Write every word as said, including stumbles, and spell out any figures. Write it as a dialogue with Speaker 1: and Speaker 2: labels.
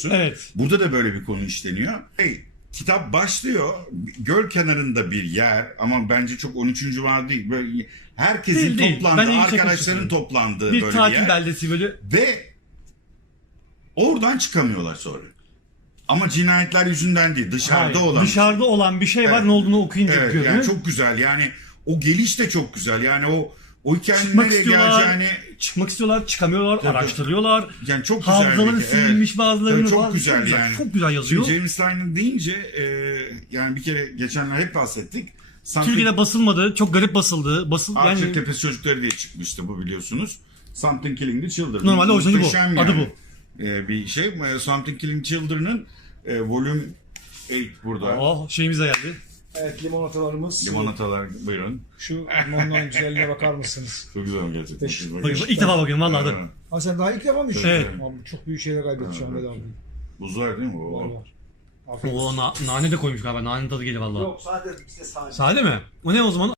Speaker 1: biliyorsun.
Speaker 2: Evet.
Speaker 1: Burada da böyle bir konu işleniyor. Hey, kitap başlıyor. Göl kenarında bir yer ama bence çok on üçüncü var değil. Böyle herkesin
Speaker 2: Değil, değil.
Speaker 1: toplandığı,
Speaker 2: Ben yüksek
Speaker 1: arkadaşların
Speaker 2: uçuşum.
Speaker 1: toplandığı
Speaker 2: Bir
Speaker 1: böyle bir
Speaker 2: tatil
Speaker 1: yer.
Speaker 2: beldesi böyle.
Speaker 1: Ve oradan çıkamıyorlar sonra. Ama cinayetler yüzünden değil, dışarıda
Speaker 2: Hayır,
Speaker 1: olan.
Speaker 2: dışarıda olan bir şey var,
Speaker 1: Evet.
Speaker 2: ne olduğunu okuyunca
Speaker 1: Evet,
Speaker 2: görünür.
Speaker 1: yani çok güzel. Yani o geliş de çok güzel. Yani o o hikayenin
Speaker 2: Çıkmak
Speaker 1: nereye
Speaker 2: istiyorlar,
Speaker 1: geleceğini
Speaker 2: çıkmak istiyorlar, çıkamıyorlar,
Speaker 1: Tabii.
Speaker 2: araştırıyorlar.
Speaker 1: yani çok güzel.
Speaker 2: Hafızaları
Speaker 1: bir-
Speaker 2: silinmiş
Speaker 1: evet.
Speaker 2: bazılarının.
Speaker 1: Tabii çok
Speaker 2: bazı-
Speaker 1: güzel
Speaker 2: çok güzel,
Speaker 1: yani.
Speaker 2: çok güzel yazıyor.
Speaker 1: Şimdi James Tynion deyince e, yani bir kere geçenler hep bahsettik. Something-
Speaker 2: Türkiye'de basılmadı, çok garip basıldı. Basıl
Speaker 1: Arçelik
Speaker 2: yani
Speaker 1: Tepesi Çocukları diye çıkmıştı bu biliyorsunuz. Something Killing the Children.
Speaker 2: Normalde orijinali bu.
Speaker 1: Muhteşem
Speaker 2: Adı
Speaker 1: yani. E, bir şey. Something Killing Children'ın e, Volume sekiz burada.
Speaker 2: oh, şeyimiz de geldi.
Speaker 3: Evet, limonatalarımız.
Speaker 1: Limonatalar buyurun.
Speaker 3: Şu limonların güzelliğine bakar mısınız?
Speaker 1: Çok güzel gerçekten.
Speaker 3: Teşekkür
Speaker 1: Bakın.
Speaker 2: Bakın, ilk defa bakıyorum vallahi.
Speaker 1: Evet.
Speaker 2: da.
Speaker 3: Ha sen daha ilk defa mı içiyorsun?
Speaker 2: Evet.
Speaker 3: Abi, çok büyük şeyler kaybetmiş
Speaker 1: Evet.
Speaker 3: Ahmet abi.
Speaker 1: Buzlar değil mi? O.
Speaker 3: Var var. Afiyet olsun.
Speaker 2: Oo, na- nane de koymuş galiba. Nane tadı geliyor vallahi.
Speaker 4: Yok sadece bizde sadece.
Speaker 2: Sade mi? O ne o zaman?